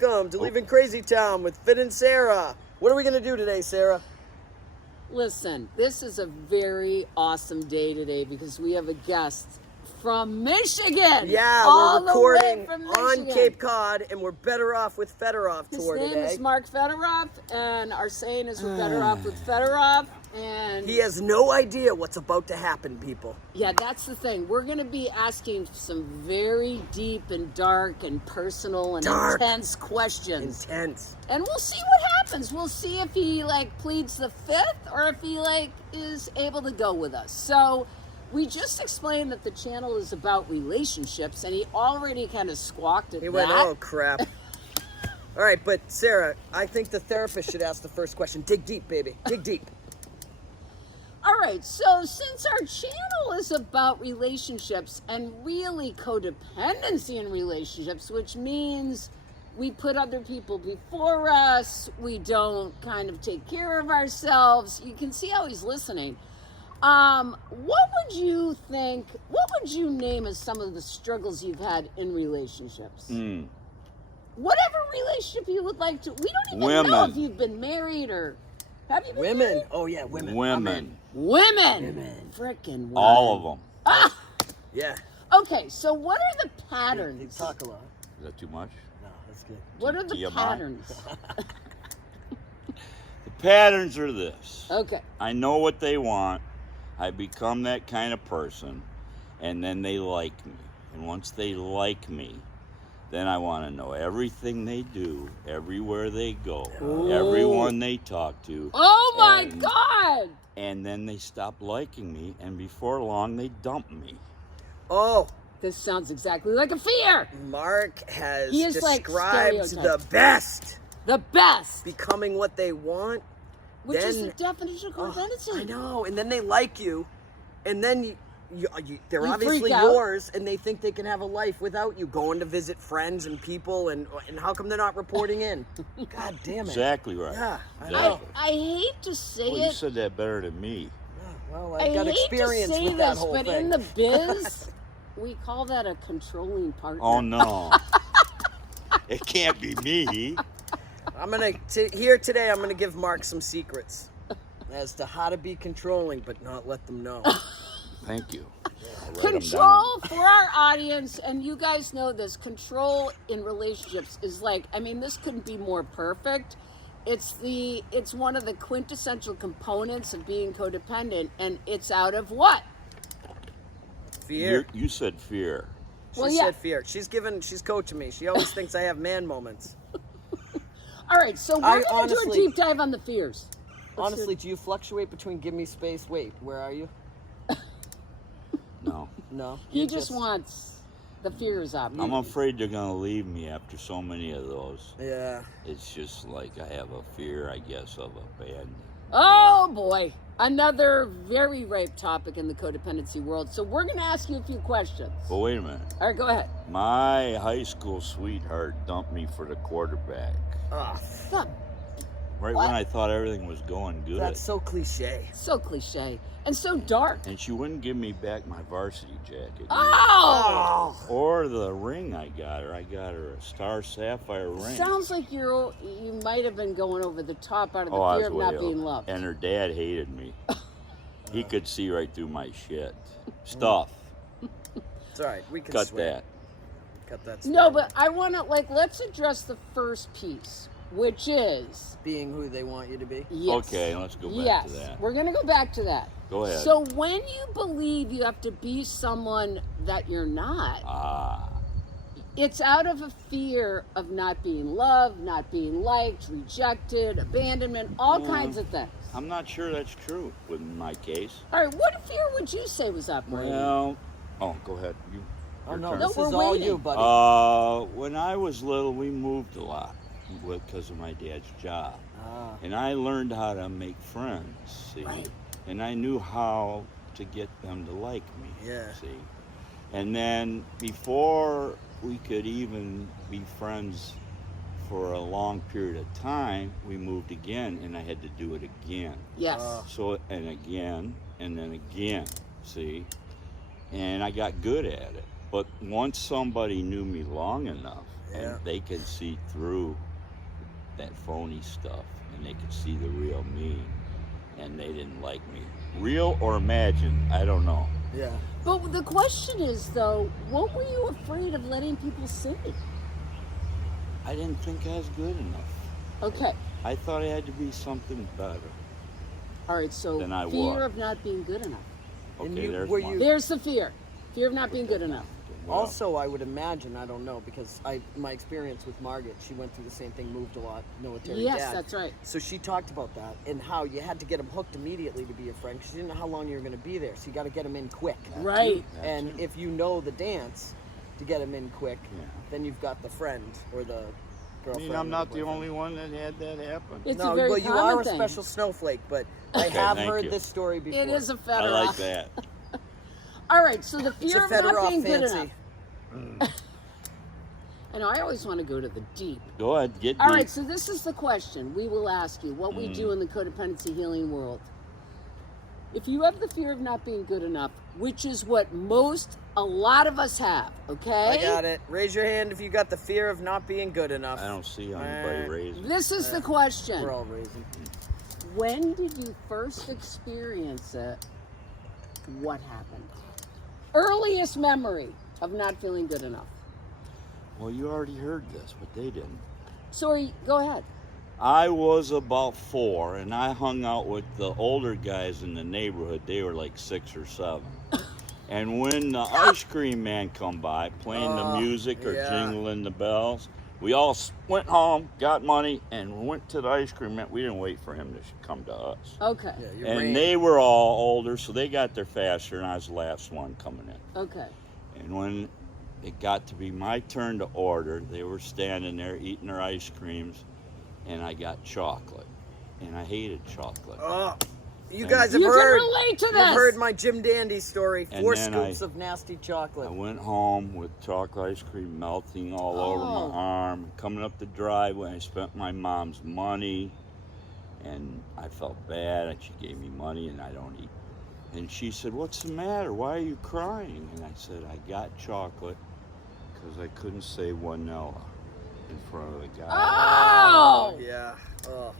welcome to Leaving CrazyTown with Finn and Sarah. What are we going to do today, Sarah? Listen, this is a very awesome day today because we have a guest from Michigan. Yeah, all we're recording the way from on Michigan. Cape Cod, and we're better off with Fedorov His tour name today. is Mark Fedorov, and our saying is we're better off with Fedorov. And He has no idea what's about to happen, people. yeah, that's the thing. We're going to be asking some very deep and dark and personal and intense questions. Intense. And we'll see what happens. We'll see if he pleads the fifth or if he is able to go with us. So we just explained that the channel is about relationships, and he already kind of squawked at He that. went, oh, crap. All right, but Sarah, I think the therapist should ask the first question. Dig deep, baby. Dig deep. All right, so since our channel is about relationships and really codependency in relationships, which means we put other people before us, we don't kind of take care of ourselves. You can see how he's listening. What would you name as some of the struggles you've had in relationships? Whatever relationship you would like to. We don't even know if you've been married or have you been married? Oh, yeah, women. Women. Frickin' women. All of them. Ah! Yeah. Okay, so what are the patterns? They talk a lot. Is that too much? No, that's good. What are the TMI? patterns? The patterns are this. Okay. I know what they want. I become that kind of person, and then they like me. And once they like me, then I want to know everything they do, everywhere they go, everyone they talk to. Oh my God! And then they stop liking me, and before long, they dump me. Oh, This sounds exactly like a fear. Mark has He is described the stereotyped. best. The best. Becoming what they want. Which is then- the definition of codependency. I know, and then they like you, and then they're You obviously freak out. yours, and they think they can have a life without you, going to visit friends and people, and how come they're not reporting in? God damn it. Exactly right. Yeah, I Exactly. know. I hate to say Well, you it. said that better than me. Yeah, well, I I've got hate experience to say with that this, whole but thing. in the biz, we call that a controlling partner. Oh, no. It can't be me. I'm here today. I'm gonna give Mark some secrets as to how to be controlling, but not let them know. Thank you. I'll write 'em down. Control for our audience, and you guys know this, control in relationships is this couldn't be more perfect. It's one of the quintessential components of being codependent, and it's out of what? Fear. You said fear. She said fear. She's coaching me. She always thinks I have man moments. All right, so we're going to do a deep dive on the fears. Honestly, do you fluctuate between give me space, wait, where are you? No. No. He just wants the fears up. I'm afraid they're going to leave me after so many of those. Yeah. It's just like I have a fear, I guess, of abandonment. Oh boy, another very ripe topic in the codependency world. So we're going to ask you a few questions. But wait a minute. All right, go ahead. My high school sweetheart dumped me for the quarterback. Oh, God, Right when I thought everything was going good. that's so cliche. so cliche and so dark. And she wouldn't give me back my varsity jacket. Oh! Or the ring I got her. I got her a star sapphire ring. Sounds like you might have been going over the top out of the I fear was of not way being up. loved. And her dad hated me. He could see right through my shit. Stuff. It's all right. We can Cut swear. that. Cut that. No, story. but I want to let's address the first piece, which is Being who they want you to be. yes. Okay, let's go back Yes, to that. we're gonna go back to that. Go ahead. So when you believe you have to be someone that you're not, it's out of a fear of not being loved, not being liked, rejected, abandonment, all kinds of things. I'm not sure that's true with my case. All right, what fear would you say was operating? Well, go ahead. Oh Your no, turn. this is we're all waiting. you, buddy. When I was little, we moved a lot because of my dad's job. And I learned how to make friends, see? Right. And I knew how to get them to like me, Yeah. see? And then before we could even be friends for a long period of time, we moved again, and I had to do it again. Yes. So, and again, and then again, see? And I got good at it. But once somebody knew me long enough, Yeah. and they could see through that phony stuff, and they could see the real me, and they didn't like me. Real or imagined, I don't know. Yeah. But the question is, though, what were you afraid of letting people see? I didn't think I was good enough. Okay. I thought I had to be something better. All right, so Than I fear was. of not being good enough. And Okay, you- there's were one. you- There's the fear. Fear of not being good enough. Well, Also, I would imagine, I don't know, because my experience with Margaret, she went through the same thing, moved a lot, military Yes, dad. that's right. So she talked about that and how you had to get them hooked immediately to be your friend because you didn't know how long you were going to be there. So you got to get them in quick. Right. that And too. if you know the dance to get them in quick, Yeah. then you've got the friend or the I girlfriend. mean, I'm or not the boyfriend. only one that had that happen. It's No, a very well, you common are a thing. special snowflake, but I Okay, have thank heard you. this story before. It is a I federal. like that. All right, so the It's fear a of not Fedorov being good fancy. enough. I know, I always want to go to the deep. Go ahead, get All deep. right, so this is the question we will ask you, what we do in the codependency healing world. If you have the fear of not being good enough, which is what a lot of us have, okay? I got it. Raise your hand if you got the fear of not being good enough. I don't see anybody raising. This is the question. We're all raising. When did you first experience it? What happened? Earliest memory of not feeling good enough. Well, you already heard this, but they didn't. Sorry, go ahead. I was about 4, and I hung out with the older guys in the neighborhood. They were like 6 or 7. And when the ice cream man come by, playing the music or yeah. jingling the bells, we all went home, got money, and went to the ice cream man. We didn't wait for him to come to us. Okay. Yeah, you And ran. they were all older, so they got there faster, and I was the last one coming in. Okay. And when it got to be my turn to order, they were standing there eating their ice creams, and I got chocolate. And I hated chocolate. Oh, you And- guys have You can heard. relate to You've this. heard my Jim Dandy story. And 4 then scoops of nasty chocolate. I went home with chocolate ice cream melting all over Oh. my arm. Coming up the driveway, I spent my mom's money, and I felt bad, and she gave me money, and I don't eat. And she said, "What's the matter? Why are you crying?" And I said, "I got chocolate because I couldn't say vanilla in front of the guy." Oh! Yeah. Oh.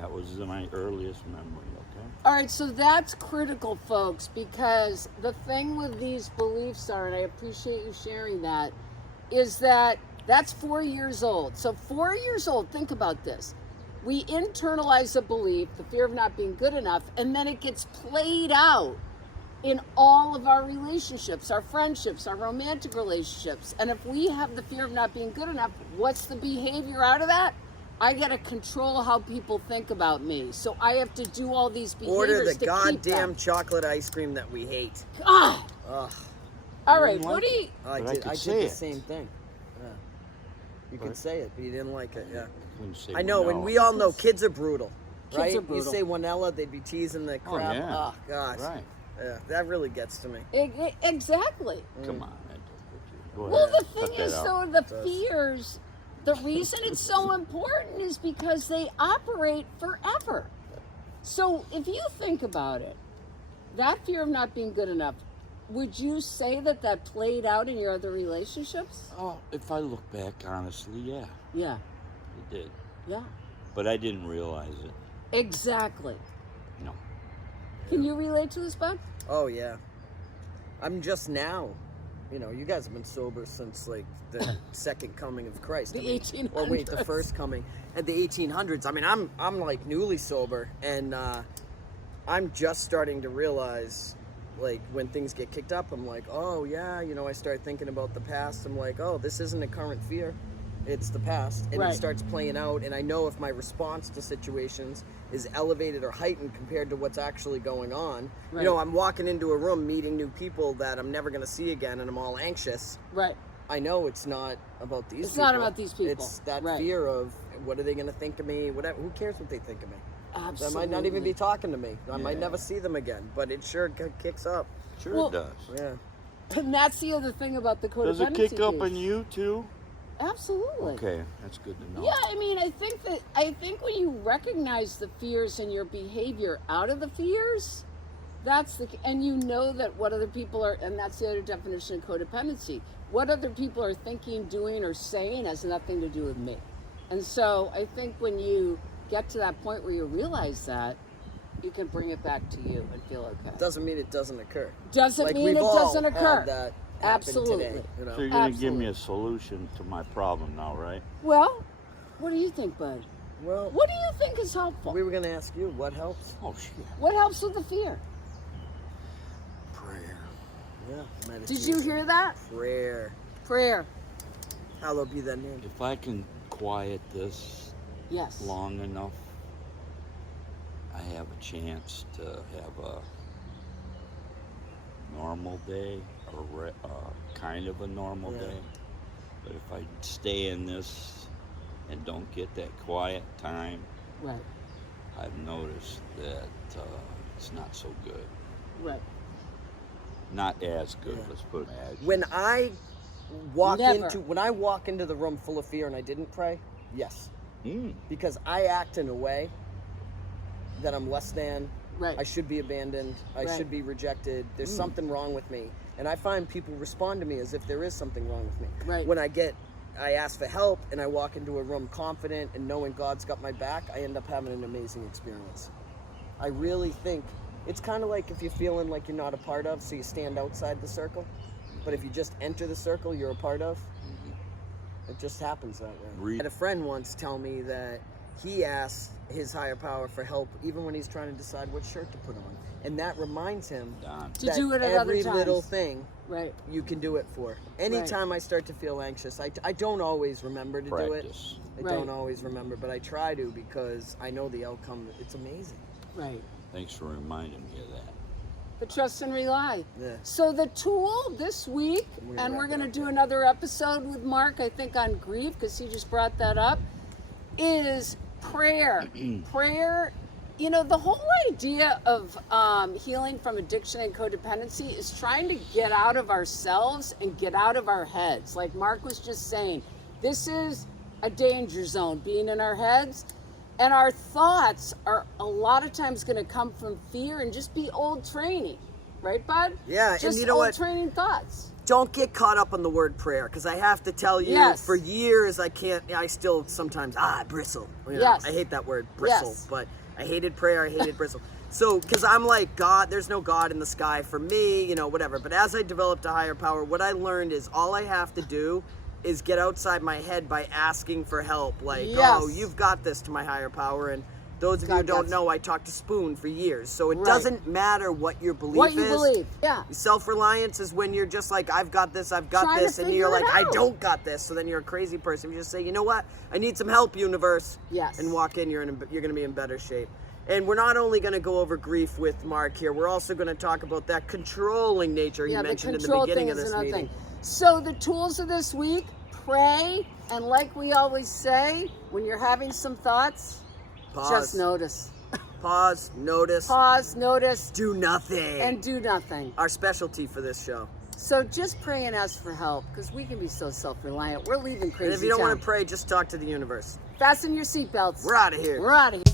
That was my earliest memory, okay? All right, so that's critical, folks, because the thing with these beliefs are, and I appreciate you sharing that, is that that's 4 years old. So 4 years old, think about this. We internalize a belief, the fear of not being good enough, and then it gets played out in all of our relationships, our friendships, our romantic relationships. And if we have the fear of not being good enough, what's the behavior out of that? I gotta control how people think about me. So I have to do all these behaviors Order the to keep goddamn them. chocolate ice cream that we hate. Ah! Ugh. All You right, didn't what like do you... I But I did. could I say did the it. same thing. Yeah. You could But- say it, but you didn't like it. Yeah. Couldn't say I know, and vanilla. we all know kids are brutal, Kids right? are brutal. You say Wanella, they'd be teasing the crap. yeah. Oh gosh. Right. Yeah, that really gets to me. Exactly. Come on. I don't- Go Well, ahead. the Cut thing that is, out. though, the fears, the reason it's so important is because they operate forever. So if you think about it, that fear of not being good enough, would you say that that played out in your other relationships? Oh, if I look back honestly, yeah, Yeah, it did. yeah, But I didn't realize it. exactly. No. Can you relate to this, Bud? Oh yeah. I'm just now. You know, you guys have been sober since like the second coming of Christ. The I mean, 1800s. Or wait, the first coming at the 1800s. I mean, I'm like newly sober, and I'm just starting to realize, like, when things get kicked up, I'm like, oh yeah, you know, I start thinking about the past. I'm like, oh, this isn't a current fear, it's the past, and Right. it starts playing out. And I know if my response to situations is elevated or heightened compared to what's actually going on. Right. You know, I'm walking into a room meeting new people that I'm never going to see again, and I'm all anxious. Right. I know it's not about these It's people. not about these people. It's that Right. fear of what are they going to think of me? Whatever. Who cares what they think of me? Absolutely. They might not even be talking to me. I might Yeah. never see them again, but it sure kicks up. Sure Well- it does. Yeah. And that's the other thing about the codependency Does it kick up piece. on you too? Absolutely. Okay, that's good to know. Yeah, I mean, I think when you recognize the fears and your behavior out of the fears, And you know that what other people are, and that's the other definition of codependency. What other people are thinking, doing, or saying has nothing to do with me. And so I think when you get to that point where you realize that, you can bring it back to you and feel okay. Doesn't mean it doesn't occur. Doesn't Like, mean we've it all doesn't occur. had that happen Absolutely. Today, you know? So you're going to give Absolutely. me a solution to my problem now, right? Well, what do you think, bud? Well, What do you think is helpful? we were going to ask you what helps. Oh, shit. What helps with the fear? Prayer. Yeah, meditation. Did you hear that? Prayer. Prayer. Hallowed be thy name. If I can quiet this Yes. long enough, I have a chance to have a normal day, or kind of a normal Yeah. day. But if I stay in this and don't get that quiet time, Right. I've noticed that it's not so good. Right. Not as good, Yeah. let's put it as. When I walk Never. into the room full of fear and I didn't pray, yes. Mm. Because I act in a way that I'm less than, Right. I should be abandoned, I Right. should be rejected, there's something wrong with me. And I find people respond to me as if there is something wrong with me. Right. When I ask for help and I walk into a room confident and knowing God's got my back, I end up having an amazing experience. I really think it's kind of like if you're feeling like you're not a part of, so you stand outside the circle. But if you just enter the circle you're a part of, it just happens that way. I had a friend once tell me that he asked his higher power for help even when he's trying to decide what shirt to put on. And that reminds him Don. To that do it at other every times. little thing Right. you can do it for. Anytime I start to feel anxious, I don't always remember to Practice. do it. I don't always remember, but I try to because I know the outcome. It's amazing. Right. Thanks for reminding me of that. But trust and rely. Yeah. So the tool this week, We're gonna and we're wrap it going to up do there. another episode with Mark, I think on grief, because he just brought that up, is prayer. Prayer, you know, the whole idea of healing from addiction and codependency is trying to get out of ourselves and get out of our heads. Like Mark was just saying, this is a danger zone, being in our heads. And our thoughts are a lot of times going to come from fear and just be old training. Right, bud? Yeah, and just you know old what? training thoughts. Don't get caught up on the word prayer because I have to tell you, Yes. for years I still sometimes bristle. You know, Yes. I hate that word bristle, Yes. but I hated prayer. I hated bristle. So, because I'm like, God, there's no God in the sky for me, you know, whatever. But as I developed a higher power, what I learned is all I have to do is get outside my head by asking for help. Like, Yes. oh, you've got this, to my higher power. And those of you who God, don't that's- know, I talked to Spoon for years. So it Right. doesn't matter what your belief What you is. believe. Yeah. Self-reliance is when you're just like, I've got this, I've got Trying to this, and figure you're it like, I out. don't got this. So then you're a crazy person. You just say, you know what? I need some help, universe. Yes. And walk in. You're going to be in better shape. And we're not only going to go over grief with Mark here. We're also going to talk about that controlling nature he Yeah, the mentioned in the control beginning thing of is this another meeting. thing. So the tools of this week, pray, and like we always say, when you're having some thoughts, Pause. just notice. Pause. Notice. Pause, notice, Do nothing. and do nothing. Our specialty for this show. So just pray and ask for help, because we can be so self-reliant. We're leaving And crazy if you don't town. want to pray, just talk to the universe. Fasten your seatbelts. We're out of here. We're out of here.